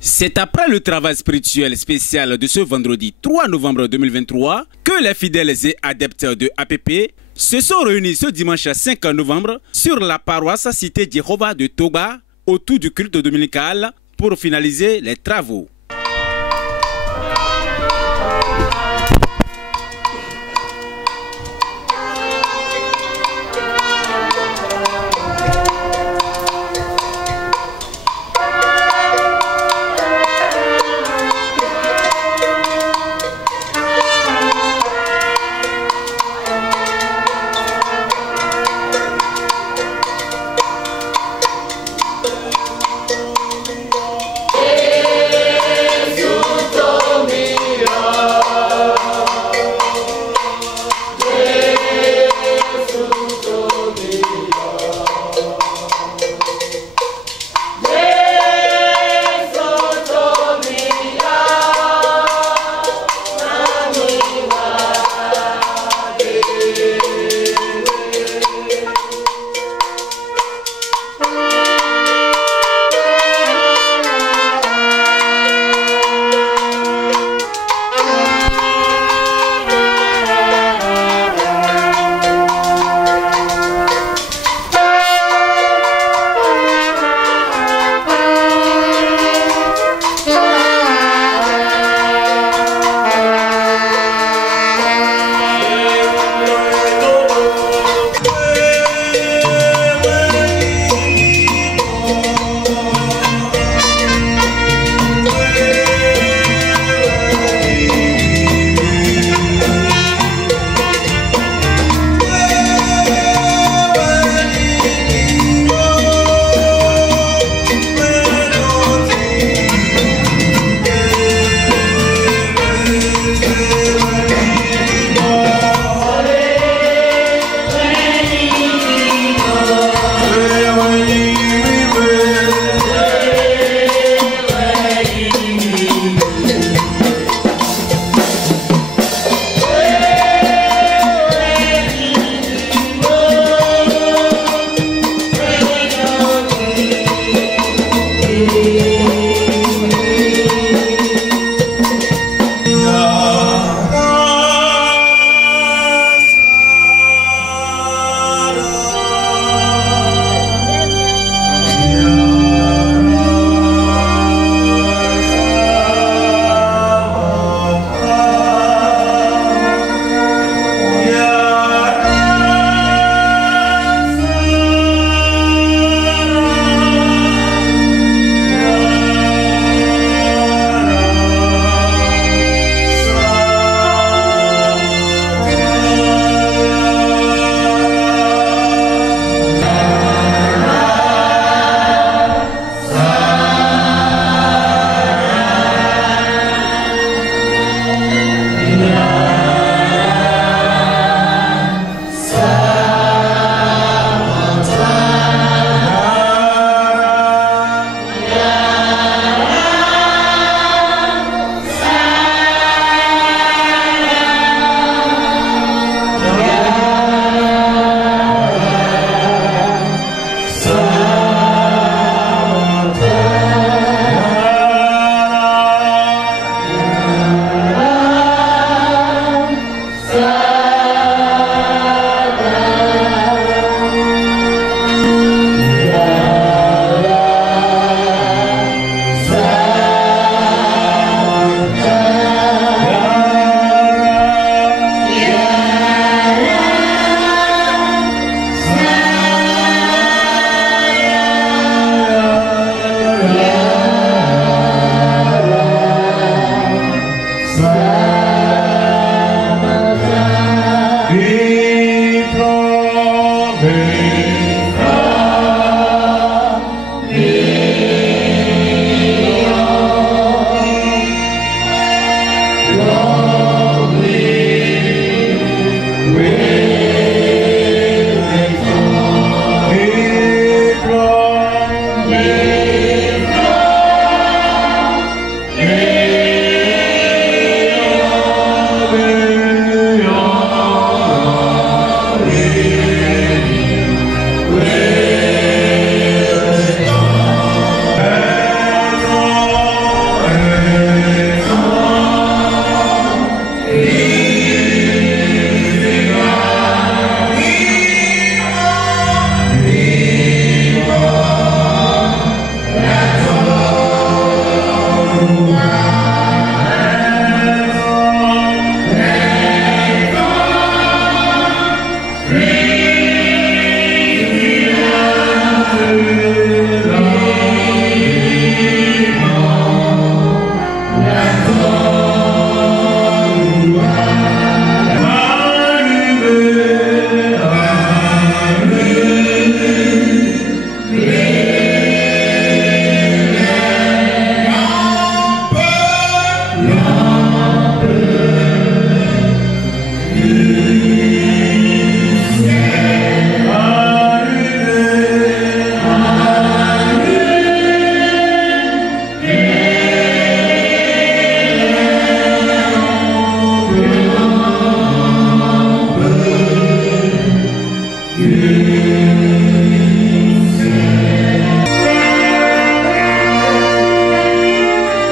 C'est après le travail spirituel spécial de ce vendredi 3 novembre 2023 que les fidèles et adeptes de APP se sont réunis ce dimanche 5 novembre sur la paroisse Cité Jéhovah de Toba autour du culte dominical pour finaliser les travaux.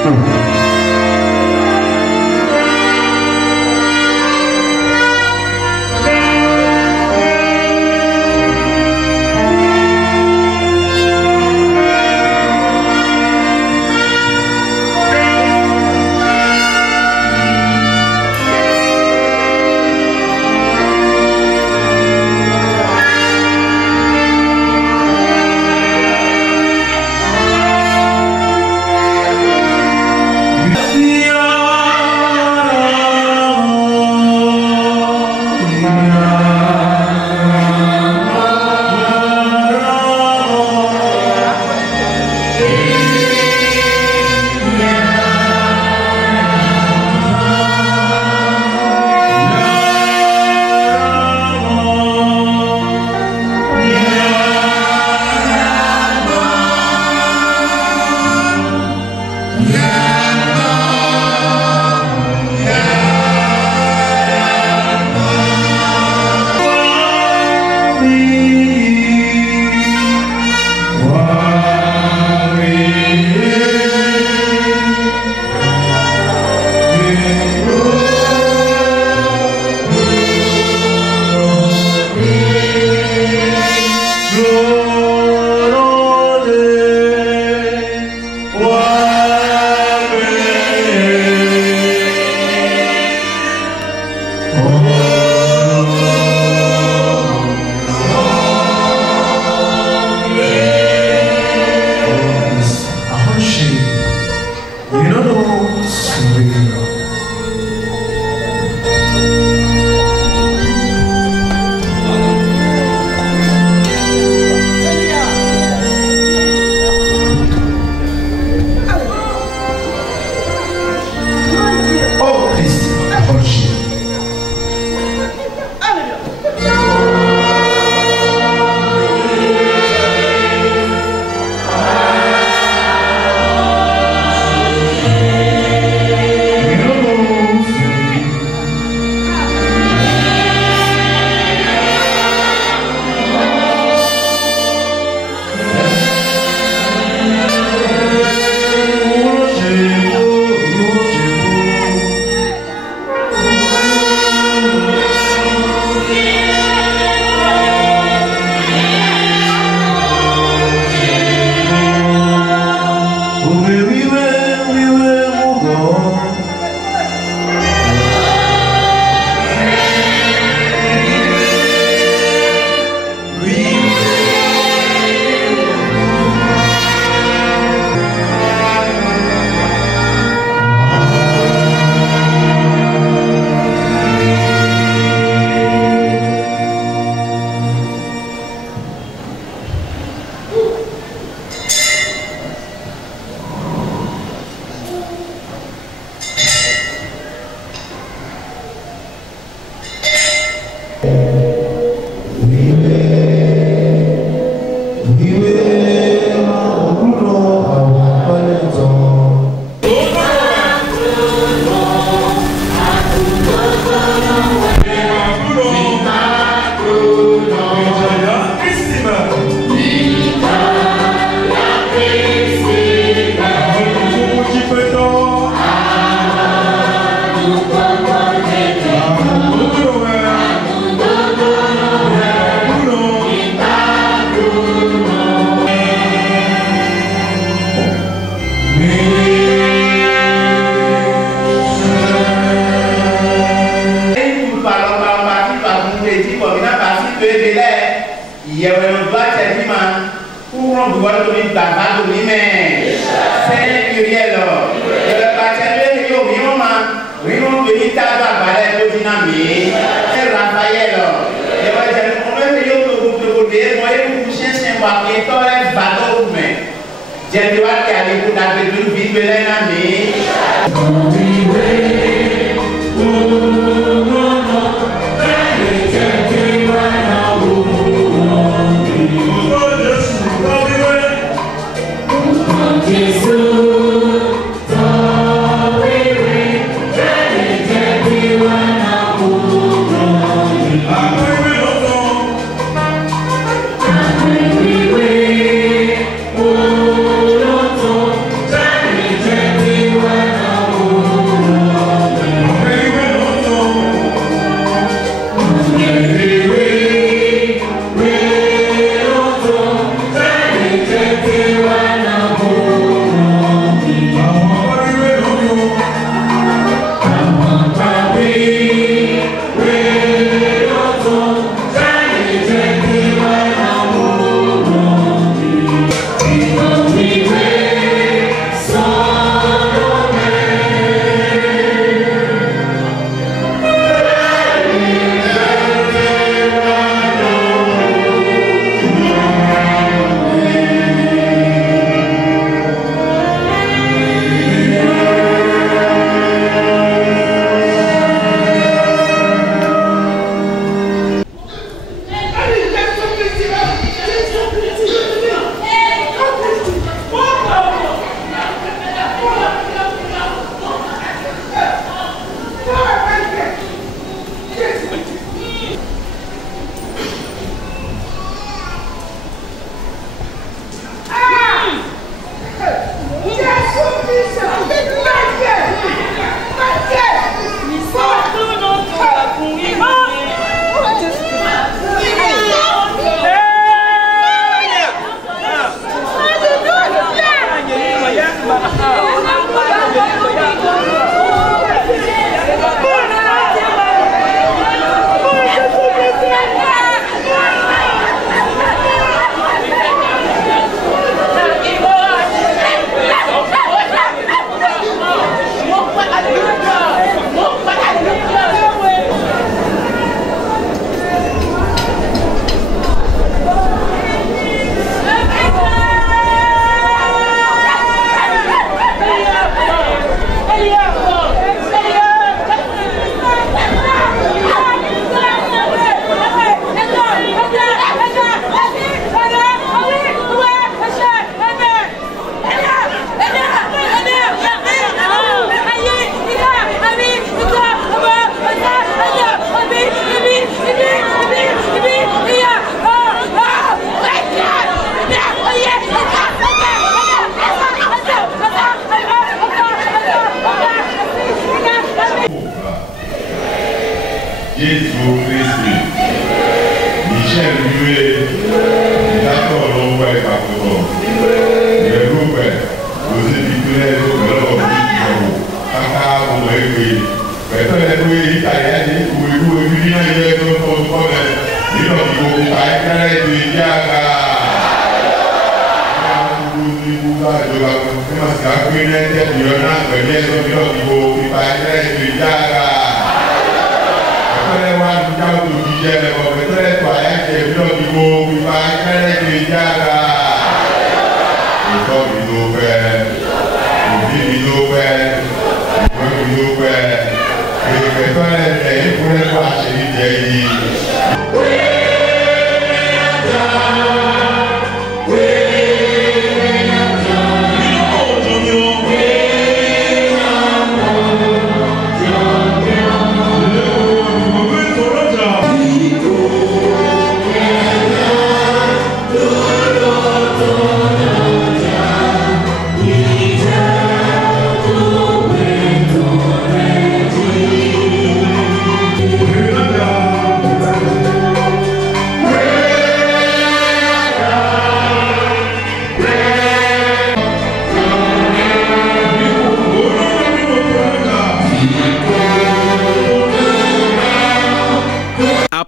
We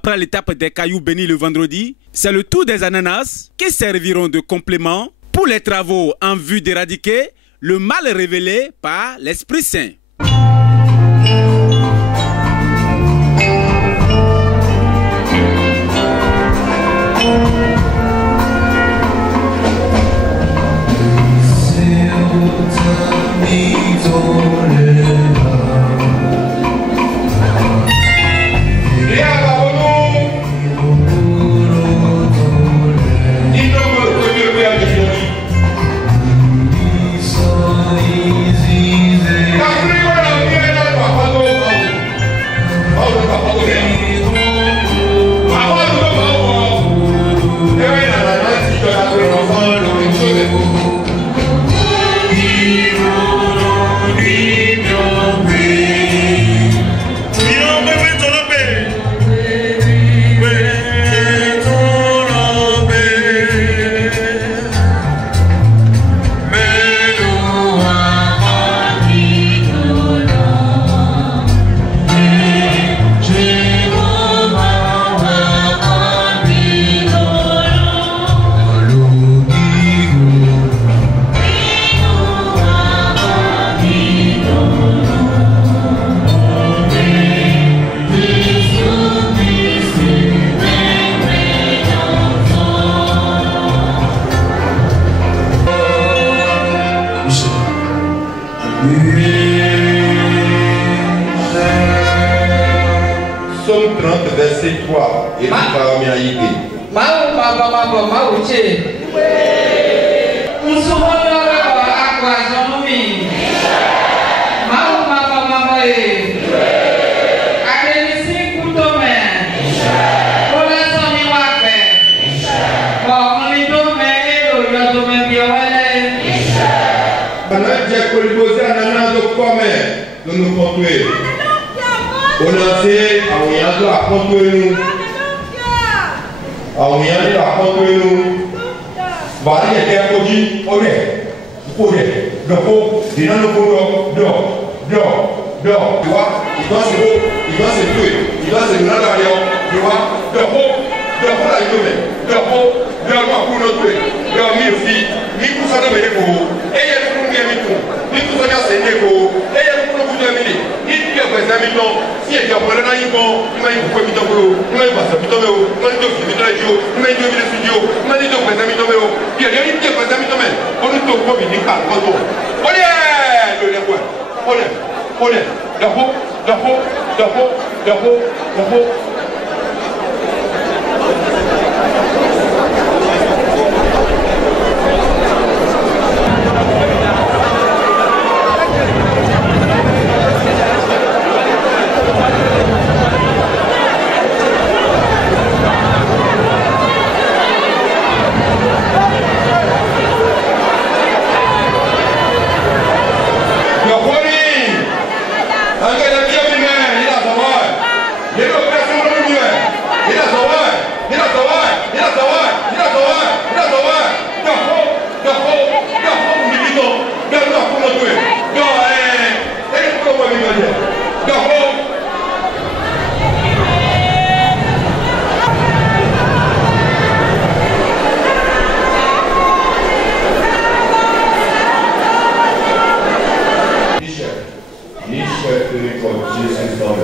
Après l'étape des cailloux bénis le vendredi, c'est le tour des ananas qui serviront de complément pour les travaux en vue d'éradiquer le mal révélé par l'Esprit Saint. Somme 30, verset 3. Et on a fait Angela, miséricorde, Jésus sans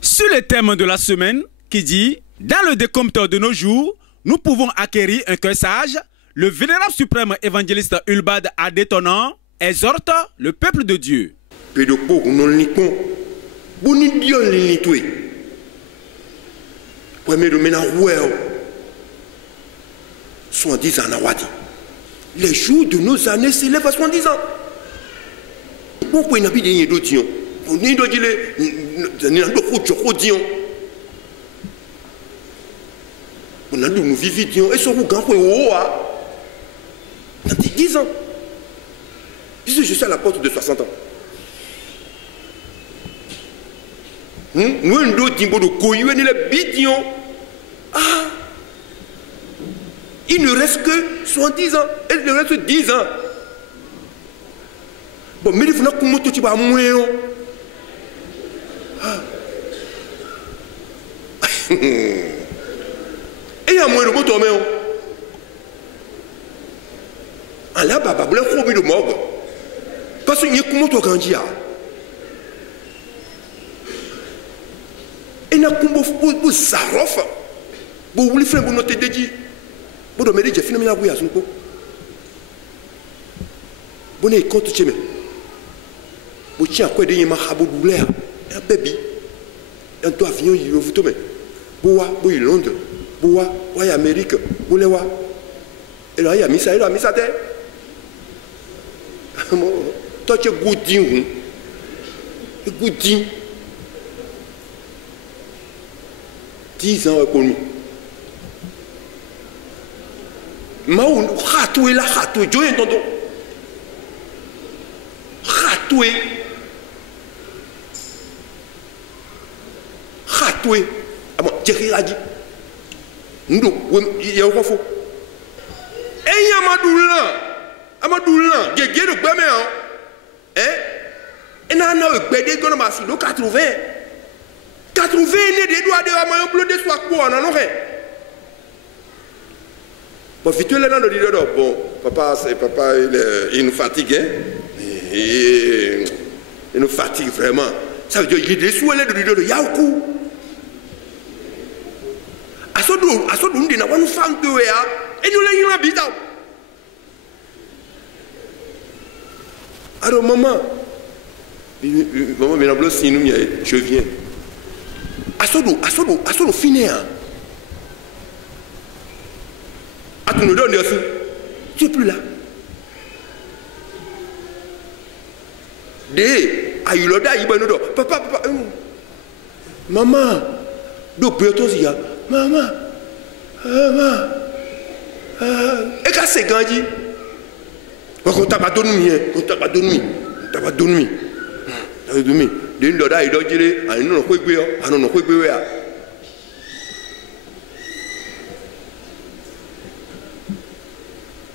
Sur le thème de la semaine qui dit « Dans le décompte de nos jours, nous pouvons acquérir un cœur sage », le vénérable suprême évangéliste Ulbad à détonnant exhorte le peuple de Dieu. Les jours de nos années s'élèvent à 70 ans. Pourquoi il n'y a pas de d'autres? On est dans on a nous vivons et ce dans 10 ans. Puisque je suis à la porte de 60 ans. Nous avons d'autres il ne reste que 70 ans. Il ne reste que 10 ans. Bon, mais il faut que tu vas moins. Et il y a moins de motos. Ah là, papa, vous l'avez de morgue. Parce qu'il y a comment tu grandis. Et il y a comment vous zarof. Vous voulez faire notre dédié. Vous devez dire finalement la bouillage. Vous n'avez compte de chemin. Vous tiens à quoi de ma habou douleur. Un bébé. Un toit avion, il vous tombe. Vous voyez Londres. Vous voyez Amérique. Vous voyez. Et là, il y a mis ça, il a mis ça terre. Toi, tu es goudin. Goudin. 10 ans pour nous. Maou ratoué la ratoué joye tonton ratoué ah bon Jerry a dit nous il y a quoi faux et Amadoulan gégé le gbamé hein et na gbédé gono ma si do 80 né des doigts de amayon blodé soit quoi non rien. Bon, vite là dans le dit bon, papa il nous fatigue, hein? Il nous fatigue vraiment. Ça veut dire qu'il est sous l'aide de Yaoukou. À ce moment, nous avons une femme de Wéa et nous l'avons habité. Alors, maman, si nous je viens. À ce moment, fini. Tu nous donnes aussi. Tu n'es plus là. Papa, maman, maman, et quand c'est grandi, on t'a pas donné, on t'a pas donné, t'as pas donné, t'as donné. D'une doda, il doit dire, ah non, quoi que ah non, quoi que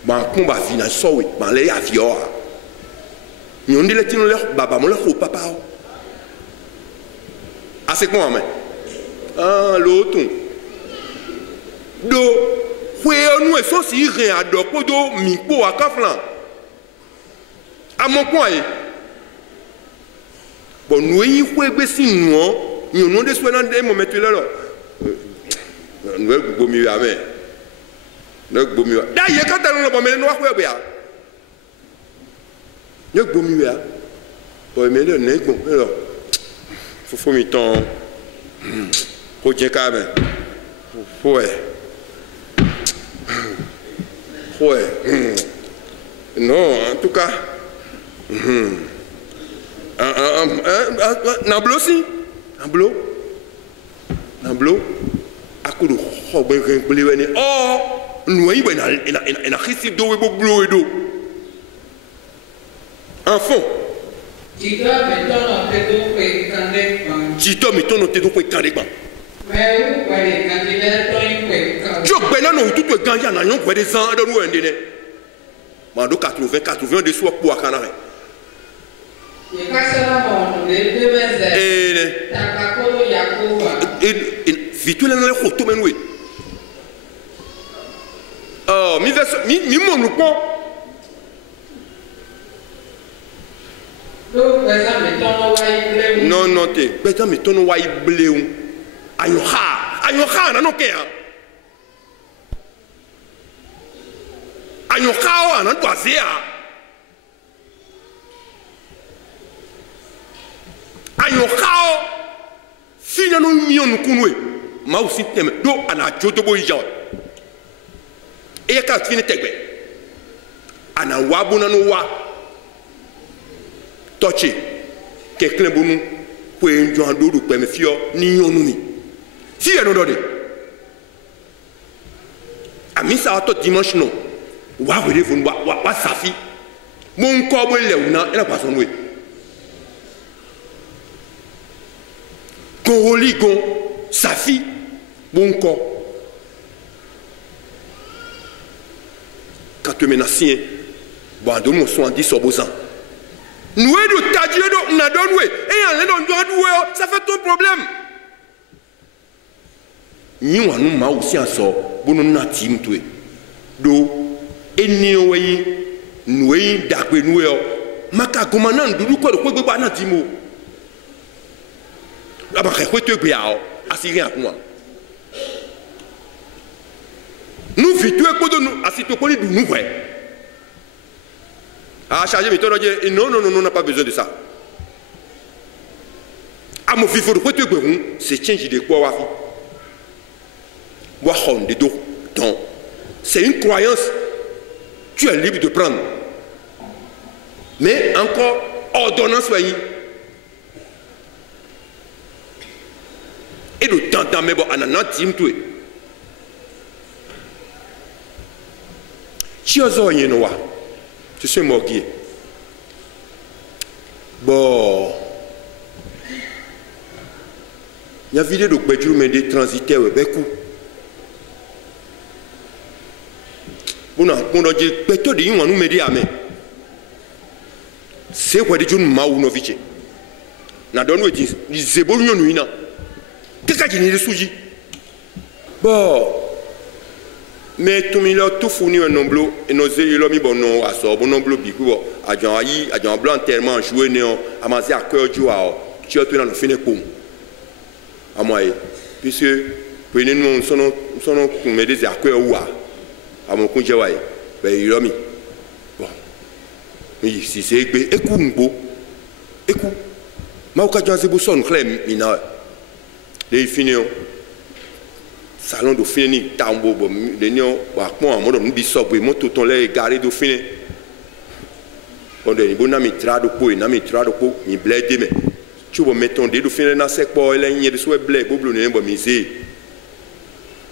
man combat final sowe man le avion on dit le tino le baba mo le ko papa a c'est quoi mais ah l'autre do fwe nous e so si rien a do ko do mi po akaflan a mon point bon nous y fwe be si nous on de so dans des moments là nous e go mi amen. D'ailleurs, quand on a un noir, il faut mettre ton. Faut dire quand même. Ouais. Non, en tout cas. Nablo aussi. Nablo. À coup de oh! Nous avons un récit d'eau et d'eau. Enfant. Tu dois mettre ton tes dos pour écraser. Mais où est le tu as tout le gagné dans un des ans de nous indéné. Mando 80 de soi pour Canaré. Et vite là dans le photo. Oh, bon mi verso mi mon ko non non te beta mi tono wa ibleu ayo ha na no ke ayo ha na to azia ayo ha fina no mi on kunwe ma usi teme do ana joto bo ijaw e ka fini tegbe ana wabu na no wa touché quelqu'un bonu pour un jour d'eau pour me fio ni on nous si elle nous donne a mis ça autre dimanche non wa vous devez wa safi mon corps le na elle a pas son oui Congoligon safi mon corps quand tu menacien bon de mon soin dit sobosan nous de tadier do na don we et en don do ça fait ton problème ni wa nu ma aussi en so bonu na tim to do eni we nu we da pe nu yo maka goma na ndudu ko gbe ba na timo aba ko to gbe a asiri akun nous vitu e ko do nu asito ko ni du nu we à charger méthode et non on n'a pas besoin de ça à mon fils faut que c'est change de quoi wa de dos donc c'est une croyance tu es libre de prendre mais encore ordonnance soyez et le temps mais bon anana tim tout chiozo yenoa je suis morgué. Bon. Il y a vidéo de Bédjou mais des transitaires beaucoup. On a dit peut-être de nous me dit amen. C'est quoi de Dieu maou no viche. Na don we dis zebolu nyonu ina. Qu'est-ce que ni souji? Bon. Mais tout le tout fourni un nomblo et nos élomis bon non à sort bon nomblo biku adjan blanc tellement joué néon amassé à cœur du à tu as tout dans le fin pour à moi puisque prenez nous son me des à cœur ou à mon conjoint ouais ben élomi bon oui si c'est écoute écoute ma au cas de son clé mina les finir salon de fini tambo bo le nyo wa pon amoro nbi sobo e moto ton le garé do fini onde ni bona mi trado po na mi trado po mi blede me tu bo meton de do fini na sekpo ele nyi de so blé boblo ne bo mi se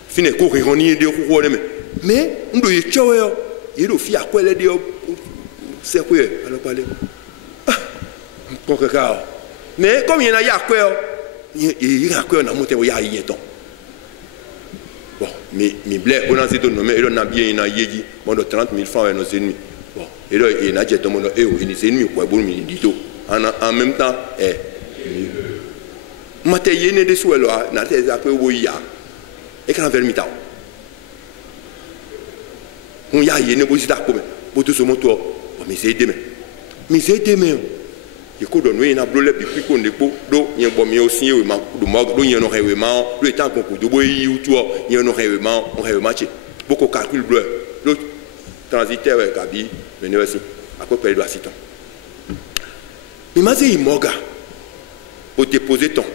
fini ko ri honi de ko de me mais ndo ye chowe yo ye do fi akwele de se ko e alo pale ko ka mais comme il y en a ya ko il y a ko na mote wo ya yi ton bon, mi blé, on a dit de nommer, et on a bien une yégi, bon, de 30 000 francs à nos ennemis. Bon, et là, il y a des gens qui ont des ennemis, quoi, bon, il dit tout. En même temps, maté yéné de souhait là, n'a pas été appelé au ya. Et quand on fait le mitao, on y a yéné, vous êtes d'accord, pour tout ce monde, mais c'est demain. Mais c'est demain. Il faut donner un abloulé depuis qu'on est beau, il y a un bon mieux aussi, il y a un réellement, le temps qu'on peut douiller ou tout, il y a un réellement, on réellement, beaucoup de calculs bleus. L'autre transitaire avec Gabi, venez aussi, à quoi perdre la cité. Mais moi, c'est Moga, au déposer ton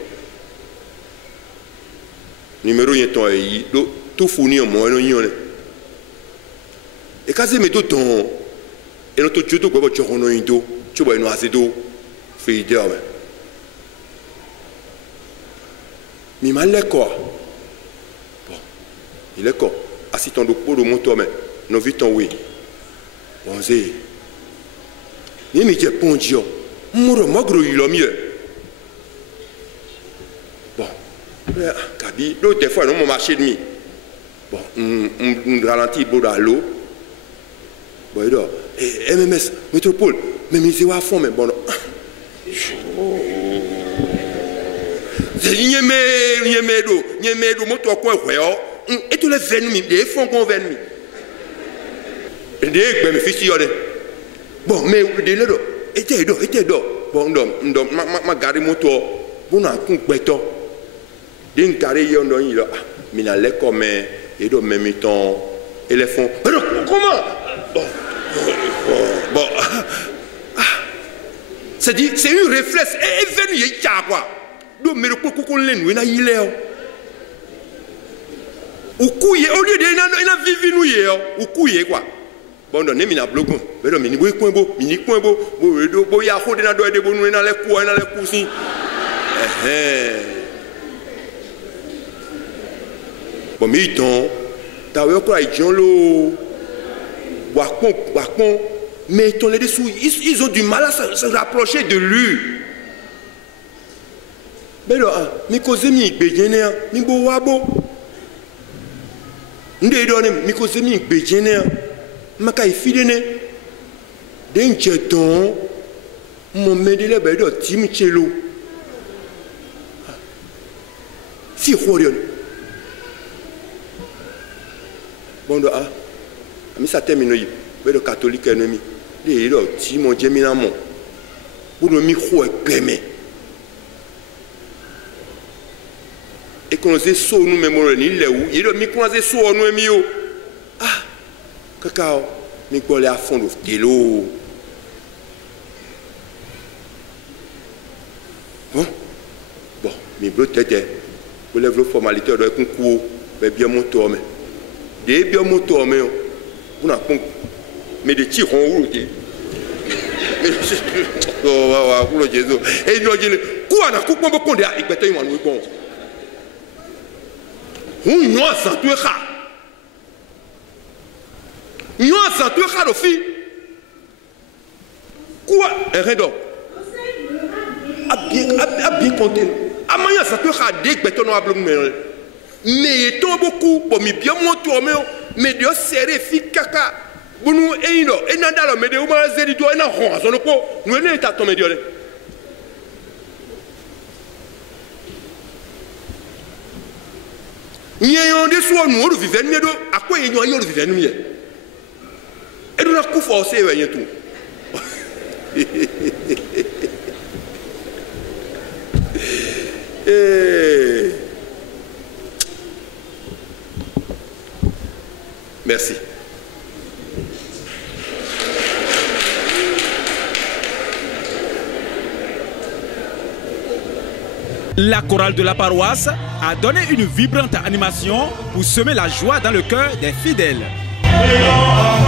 numéro, il y a ton tout fourni en moins, et quand c'est mes deux tons, et notre judo, quoi, tu as un dos, tu vois, une oise d'eau. Fidèle. Mais il est quoi? Bon, il est quoi? Assistant de peau de mon toit, mais nous vite oui. Bon, c'est. Il me dit, bon Dieu, moi, gros, il a mieux. Bon, Gabi, l'autre des fois, nous avons marché de mi. Bon, on ralentit dans l'eau. Bon, il dit, MMS, métropole, mais il est à fond, mais bon. Nyeme do moto ko hwe o et tous les venues des fonds qu'on venu me fils bon mais de là était bon ma garé moto bon un coup beton d'un carré yon don il mais na les comme et do même temps éléphant comment bon c'est dit c'est une réflexe et venu y a quoi do me ko ko len we na yile o kuye au lieu de na vivi nous ye o kuye quoi bon don mi na blogon mais do mi ni boy point bo bo ya ko de na do de bo nous na les cousin bon mais ton ta we ko ai jonlo wakon mais ton les dessous ils ont du mal à se rapprocher de lui mais là mi cause mi gbejene mi bo wabo ndé do ne mi cause mi gbejene maka ifidene den jeton mon medele be do tim chelo si khorion bon do mi sa termine yi be do catholique ennemi de do ti mon jemina mon pour mi kho ekpeme et qu'on se so nous mémoire ni le où il do mi qu'on se so nous mi yo cacao mi collé à fond de l'eau bon mi bleu tête pour les formalités de concours bien moto mais des bien moto mais on a mais des tirs en route oh pour le Jésus et nous dit quoi na coupe mon compte et peut être nous bon on nous a senti ça nous a senti ça le fille quoi rien d'or a bien compté a moyen ça peut ça des peut on a bloqué mais il tombe beaucoup pour mi bien monter mais Dieu serré fi kaka bunu eino enanda mais de o ma zeri to ena ho so ko nous ne ta to me Dieu ni yon de so nous o vivre ni do akwa yen yo vivre ni e do na ku fo se we yen tu merci. La chorale de la paroisse a donné une vibrante animation pour semer la joie dans le cœur des fidèles. Wow.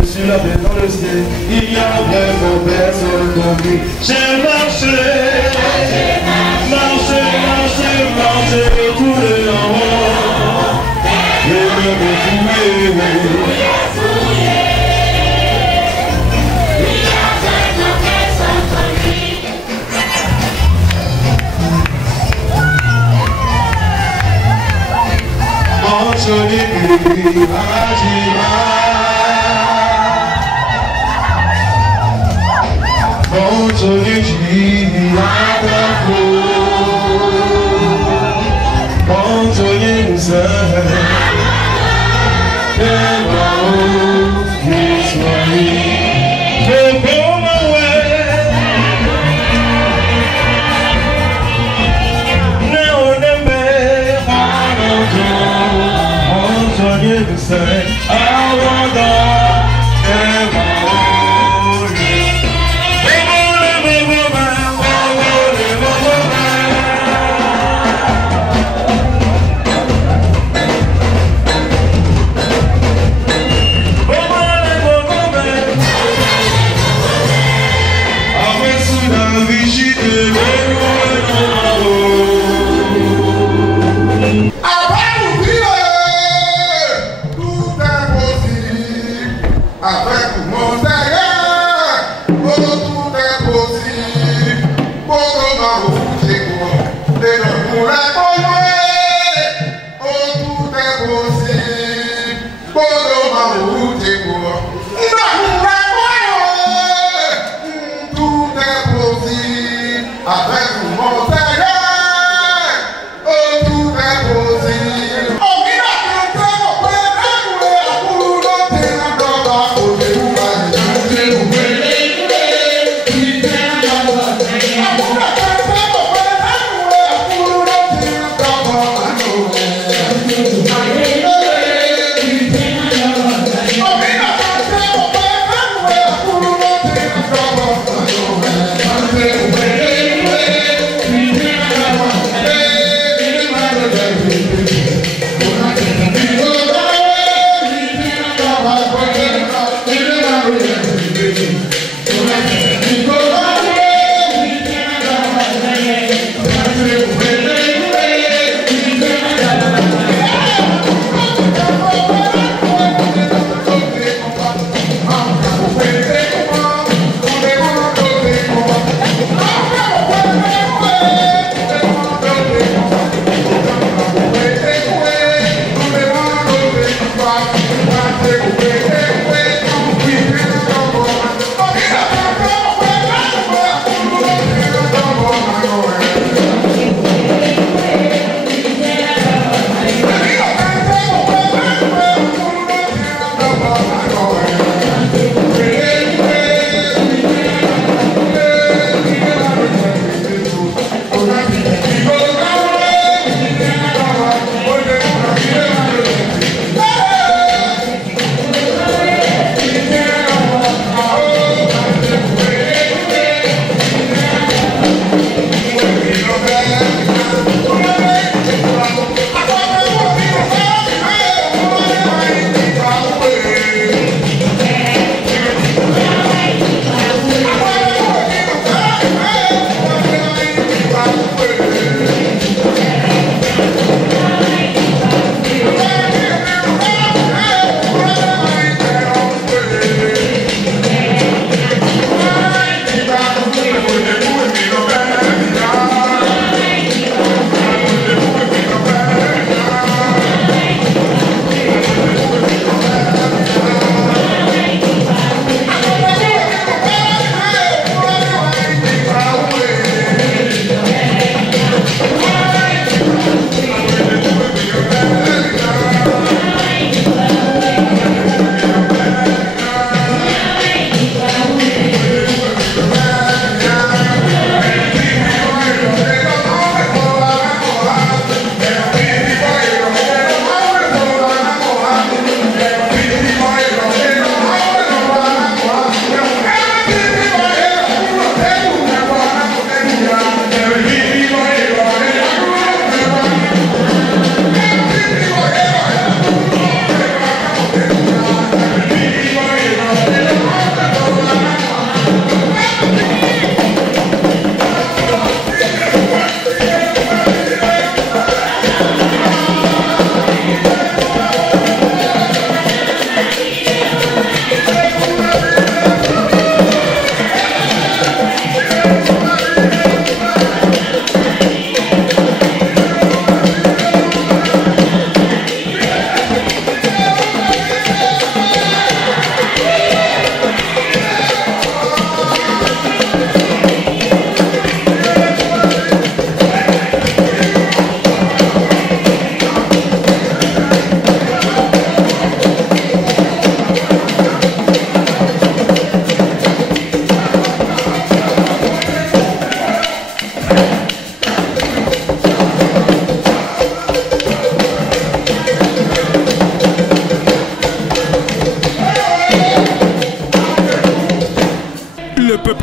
je suis la paix dans le ciel. Il y a vraiment personne comme lui. J'ai marché, marché, marché, marché, coulé en haut. Je me retrouver.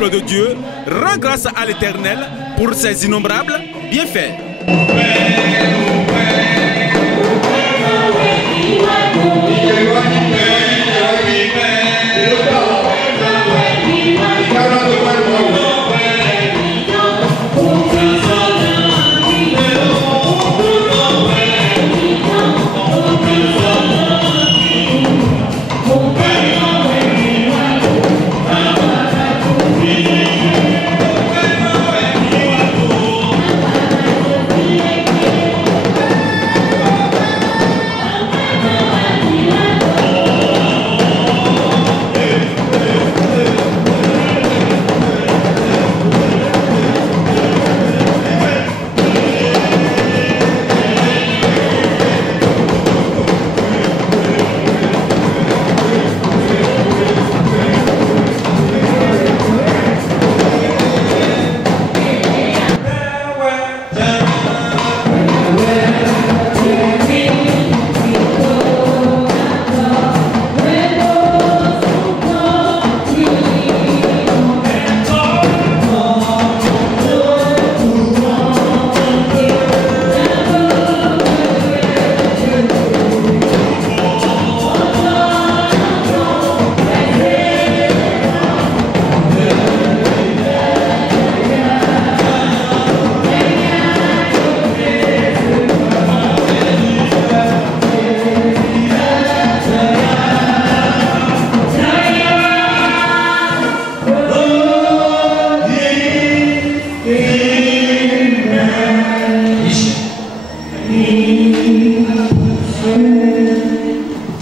peuple de Dieu rend grâce à l'Éternel pour ses innombrables bienfaits.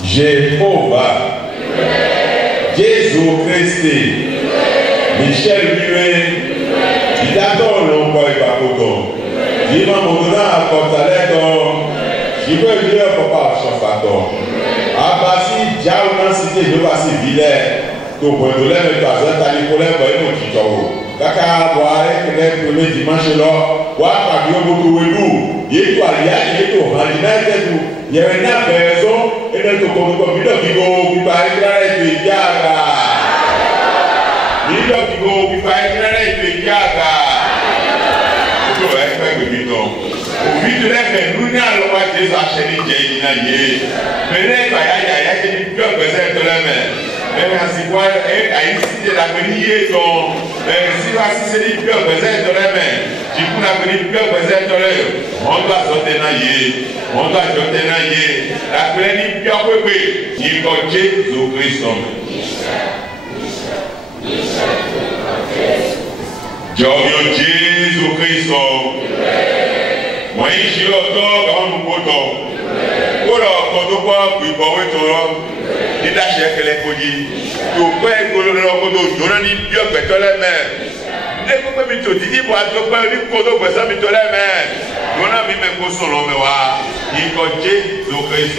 Jéhovah, Jésus Christ, Michel Muet, Idaton Lombo et Bakoton, Jima Mouna Kontaleton, Jibé Lieu Papa Chafaton, Abassi Djaounan Cité de Bassi Villers, Tobodolé et Bazin Talicolé Boymo Tchitoro, Kaka Boare, Kene le dimanche là, Waka Bioboto Wedou, Yeto Alia, Yeto Radina Yetou, Yéna Bézon, et le Tokomo Bido Bigo, qui paraît que la est Yaga. Bido Bigo, qui paraît que la est Yaga. Je vais faire le bidon. Au but de l'effet, nous n'allons pas des achètes Jéinaïe. Mais les Bayaya, qui ne peuvent pas être la main. Mais ainsi quoi, et à ici de la venue, donc, si c'est les peuples présents de la main, si vous n'avez pas présent de l'œil, on doit sauter naïe, on doit sauter naïe, la pleine peuple, il faut Jésus-Christ. Dieu Jésus-Christ, moi je suis autant dans mon bouton. Voilà, quand on voit, puis bon, il a cherché les folies. Tu peux être le rodo, tu n'as ni Dieu que tu les mains. Ne peux pas me dire, pour être pas une codo, pour ça, me te les mains. On a mis mes cours sur l'homme, il faut Jésus-Christ.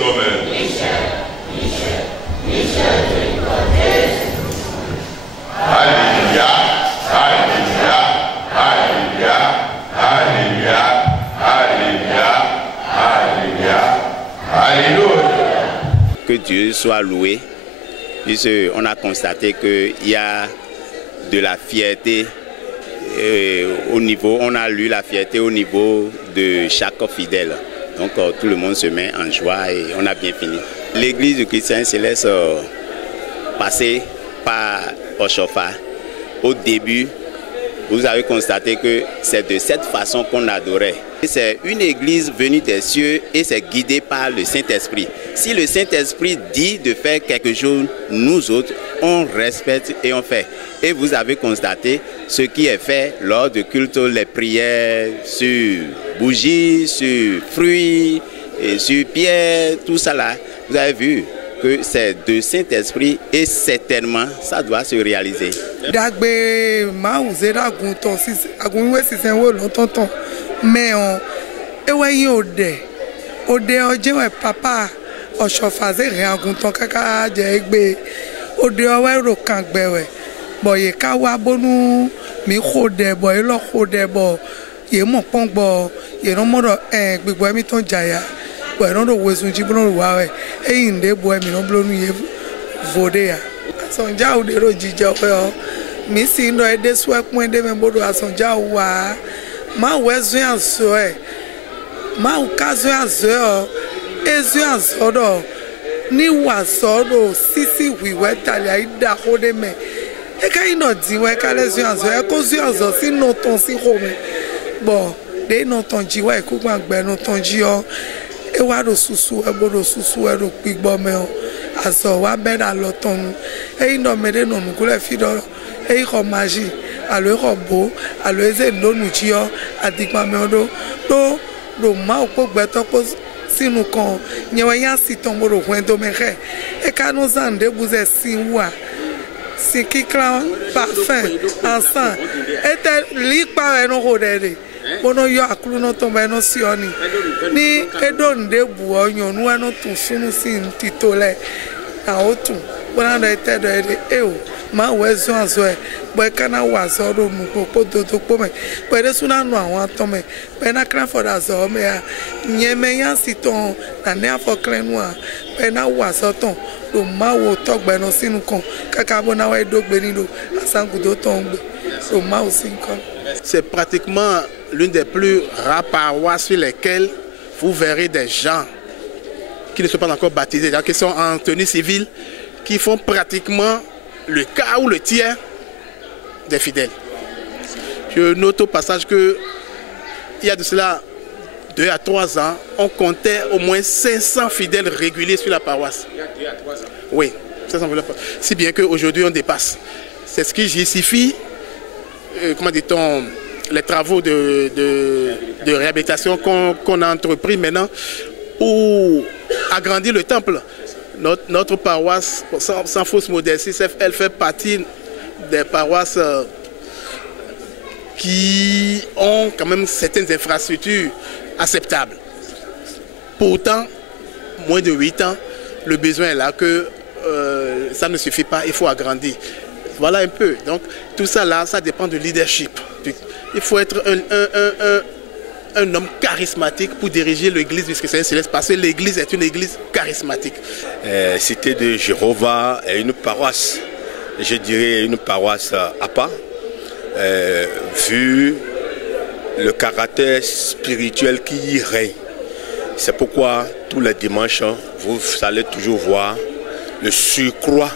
Alléluia, Alléluia, Alléluia, Alléluia, Alléluia, Alléluia, Alléluia. Que Dieu soit loué. On a constaté qu'il y a de la fierté au niveau, on a lu la fierté au niveau de chaque fidèle. Donc tout le monde se met en joie et on a bien fini. L'église du Chrétien Céleste passée par Oshofa, au début, vous avez constaté que c'est de cette façon qu'on adorait. C'est une église venue des cieux et c'est guidé par le Saint-Esprit. Si le Saint-Esprit dit de faire quelque chose, nous autres, on respecte et on fait. Et vous avez constaté ce qui est fait lors de culte, les prières sur bougies, sur fruits, et sur pierre, tout ça là. Vous avez vu que c'est de Saint-Esprit et certainement ça doit se réaliser. Mais papa Oshofa rien kaka jegbe ode ro kan gbewe boye ka wa bonu mi khode boye lo khode bo ye mo pongbo ye no mo gbegbo mi ton jaya boye no wesun ji bonu wa we eyin de boye mi no blonu ye vode ya so nja ode ro jija o Missy no this work when they member as on Jawa. Ma wezu anzoe. Ma ukazu anzoe. Ezu anzodo. Ni wasodo sisi wiwe talia ida hode me. Eka ino diwe kale zu anzoe. Eko zu anzoe si no ton si home. Bon, de no ton jiwa eku gbangbe no ton jio. E wado susu ebodo susu edo pigbo me o. Aso wa beda loton. E ino mede no nukule fido. E iko magie. Alo robo, alo eze no nuchio, adikma meodo, do ma okpo gbeto ko sinu kan, nyewe yan si tombo ro hwen do mehe. E ka no zande buze sinwa. Si kikla parfum, ensan. E te likpa no hodede. Bono yo akulu no tombe no sioni. Ni edo nde bu onyo nu no tun sunu sin titole. Na otu. Bona de te do eo. Ma wezo anzoe boy kana wazo do mu popo do pome pere suna no awon atome pe na kran for azo me a nyeme yan siton na ne afo klenu a pe na wazo ton do ma wo togbe no sinu kan kaka bo na wa do gbe ni do asangudo ton gbe do ma o sin kan. C'est pratiquement l'une des plus rares paroisses sur lesquelles vous verrez des gens qui ne sont pas encore baptisés, qui sont en tenue civile, qui font pratiquement le quart ou le tiers des fidèles. Je note au passage que il y a de cela 2 à 3 ans, on comptait au moins 500 fidèles réguliers sur la paroisse. Il y a 2 à 3 ans. Oui, 500 fidèles. Si bien qu'aujourd'hui on dépasse. C'est ce qui justifie, comment dit-on, les travaux de réhabilitation qu'on a entrepris maintenant pour agrandir le temple. Notre paroisse, sans fausse modestie, elle fait partie des paroisses qui ont quand même certaines infrastructures acceptables. Pourtant, moins de 8 ans, le besoin est là que ça ne suffit pas, il faut agrandir. Voilà un peu. Donc tout ça là, ça dépend du leadership. Il faut être un homme charismatique pour diriger l'église du Christ Céleste, parce que l'église est une église charismatique. Cité de Jéhovah est une paroisse, je dirais une paroisse à part, vu le caractère spirituel qui y règne. C'est pourquoi tous les dimanches, vous allez toujours voir le surcroît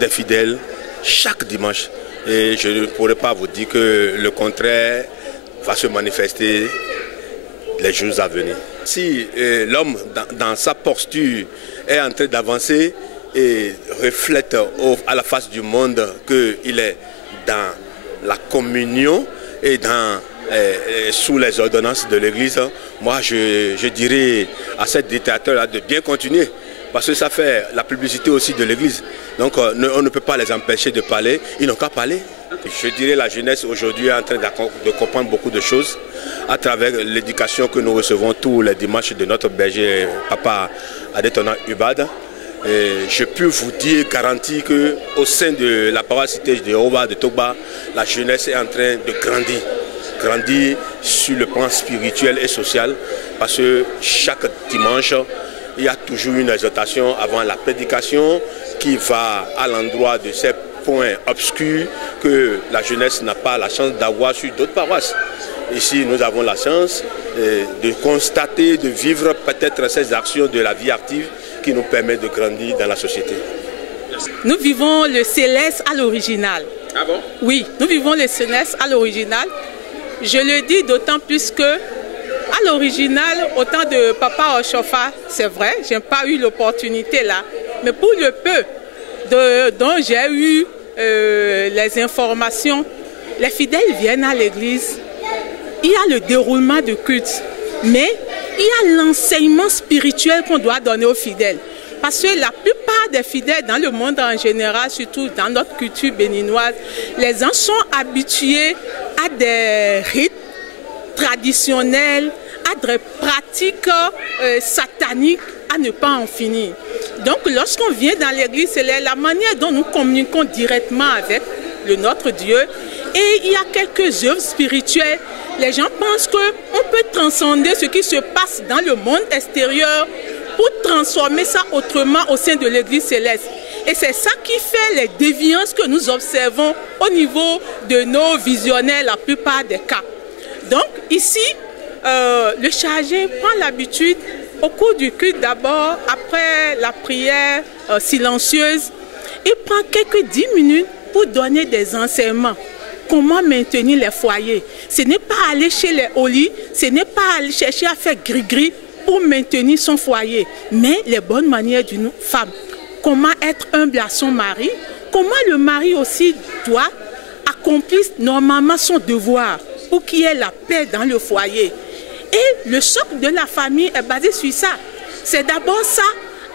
des fidèles chaque dimanche. Et je ne pourrais pas vous dire que le contraire va se manifester les jours à venir. Si l'homme, dans sa posture, est en train d'avancer et reflète à la face du monde qu'il est dans la communion et sous les ordonnances de l'Église, moi je dirais à ces dictateurs-là de bien continuer. Parce que ça fait la publicité aussi de l'Église. Donc on ne peut pas les empêcher de parler, ils n'ont qu'à parler. Je dirais la jeunesse aujourd'hui est en train de comprendre beaucoup de choses à travers l'éducation que nous recevons tous les dimanches de notre berger Papa Adetona Ubad. Je peux vous dire, garantir qu'au sein de la paroisse Cité de Jéhovah de Togba, la jeunesse est en train de grandir. Grandir sur le plan spirituel et social, parce que chaque dimanche, il y a toujours une exhortation avant la prédication qui va à l'endroit de ces points obscurs que la jeunesse n'a pas la chance d'avoir sur d'autres paroisses. Ici, nous avons la chance de constater, de vivre peut-être ces actions de la vie active qui nous permettent de grandir dans la société. Nous vivons le céleste à l'original. Ah bon? Oui, nous vivons le céleste à l'original. Je le dis d'autant plus que à l'original, au temps de Papa Oshofa, c'est vrai, je n'ai pas eu l'opportunité là, mais pour le peu dont j'ai eu les informations, les fidèles viennent à l'église, il y a le déroulement de culte, mais il y a l'enseignement spirituel qu'on doit donner aux fidèles. Parce que la plupart des fidèles dans le monde en général, surtout dans notre culture béninoise, les gens sont habitués à des rites traditionnels, à des pratiques sataniques à ne pas en finir. Donc lorsqu'on vient dans l'église, c'est la manière dont nous communiquons directement avec notre Dieu. Et il y a quelques œuvres spirituelles. Les gens pensent qu'on peut transcender ce qui se passe dans le monde extérieur pour transformer ça autrement au sein de l'église céleste. Et c'est ça qui fait les déviances que nous observons au niveau de nos visionnaires la plupart des cas. Donc ici, le chargé prend l'habitude au cours du culte d'abord, après la prière silencieuse, il prend quelques 10 minutes pour donner des enseignements. Comment maintenir les foyers. Ce n'est pas aller chez les holis, ce n'est pas aller chercher à faire gris-gris pour maintenir son foyer, mais les bonnes manières d'une femme. Comment être humble à son mari, comment le mari aussi doit accomplir normalement son devoir pour qu'il y ait la paix dans le foyer. Et le socle de la famille est basé sur ça. C'est d'abord ça,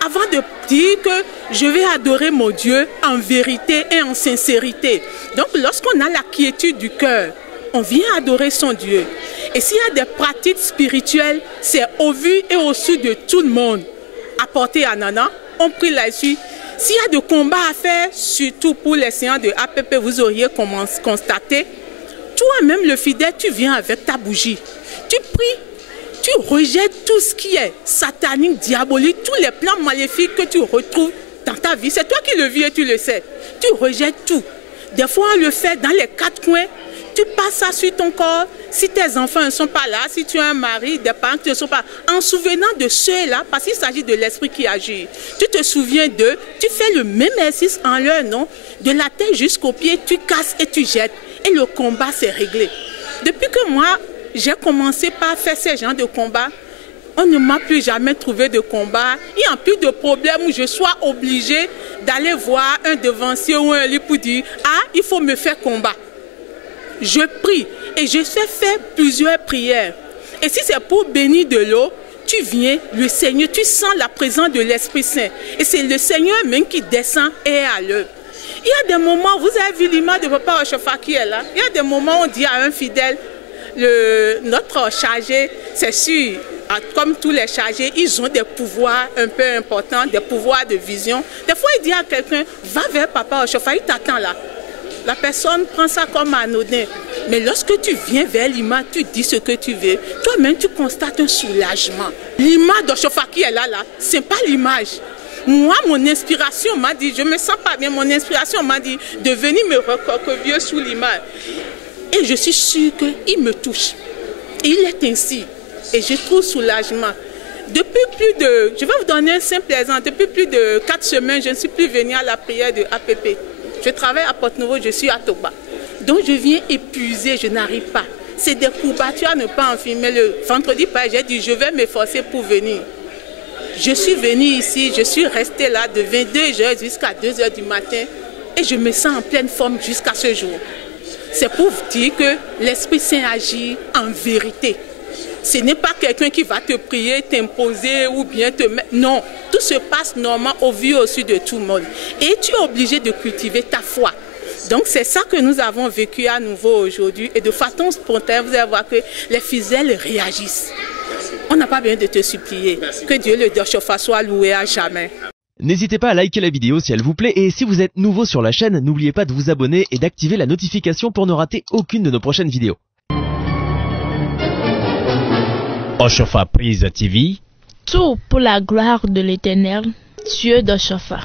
avant de dire que je vais adorer mon Dieu en vérité et en sincérité. Donc lorsqu'on a la quiétude du cœur, on vient adorer son Dieu. Et s'il y a des pratiques spirituelles, c'est au vu et au su de tout le monde. Apporter à Nana, on prie là-dessus. S'il y a de combats à faire, surtout pour les séances de APP, vous auriez constaté, toi-même le fidèle, tu viens avec ta bougie. Tu pries. Tu rejettes tout ce qui est satanique, diabolique, tous les plans maléfiques que tu retrouves dans ta vie. C'est toi qui le vis et tu le sais. Tu rejettes tout. Des fois, on le fait dans les quatre coins. Tu passes ça sur ton corps. Si tes enfants ne sont pas là, si tu as un mari, des parents qui ne sont pas là, en souvenant de ceux-là, parce qu'il s'agit de l'esprit qui agit. Tu te souviens d'eux, tu fais le même exercice en leur nom, de la tête jusqu'aux pieds, tu casses et tu jettes. Et le combat s'est réglé. Depuis que moi, j'ai commencé par faire ces genres de combats. On ne m'a plus jamais trouvé de combat. Il n'y a plus de problème où je sois obligé d'aller voir un devancier ou un lit pour dire « Ah, il faut me faire combat ». Je prie et je sais faire plusieurs prières. Et si c'est pour bénir de l'eau, tu viens, le Seigneur, tu sens la présence de l'Esprit Saint. Et c'est le Seigneur même qui descend et est à l'œuvre. Il y a des moments, vous avez vu l'image de Papa Oshofa qui est là, il y a des moments où on dit à un fidèle, notre chargé, c'est sûr, comme tous les chargés, ils ont des pouvoirs un peu importants, des pouvoirs de vision. Des fois, il dit à quelqu'un, va vers Papa Oshofa, il t'attend là. La personne prend ça comme anodin. Mais lorsque tu viens vers l'image, tu dis ce que tu veux. Toi-même, tu constates un soulagement. L'image d'Oshofa qui est là, ce n'est pas l'image. Moi, mon inspiration m'a dit, je ne me sens pas bien, mon inspiration m'a dit de venir me recroqueviller sous l'image. Et je suis sûre qu'il me touche. Et il est ainsi. Et je trouve soulagement. Depuis plus de, je vais vous donner un simple exemple, depuis plus de 4 semaines, je ne suis plus venue à la prière de APP. Je travaille à Porte-Nouveau, je suis à Toba. Donc je viens épuisée, je n'arrive pas. C'est des courbatures à ne pas enfumer. Le vendredi, j'ai dit, je vais m'efforcer pour venir. Je suis venue ici, je suis restée là de 22h jusqu'à 2h du matin et je me sens en pleine forme jusqu'à ce jour. C'est pour vous dire que l'Esprit Saint agit en vérité. Ce n'est pas quelqu'un qui va te prier, t'imposer ou bien te mettre. Non, tout se passe normalement au vu au su de tout le monde. Et tu es obligé de cultiver ta foi. Donc c'est ça que nous avons vécu à nouveau aujourd'hui. Et de façon spontanée, vous allez voir que les fidèles réagissent. On n'a pas besoin de te supplier. Merci. Que Dieu le Oshofa soit loué à jamais. N'hésitez pas à liker la vidéo si elle vous plaît et si vous êtes nouveau sur la chaîne, n'oubliez pas de vous abonner et d'activer la notification pour ne rater aucune de nos prochaines vidéos. Oshofa Prise TV. Tout pour la gloire de l'Éternel, Dieu d'Oshofa.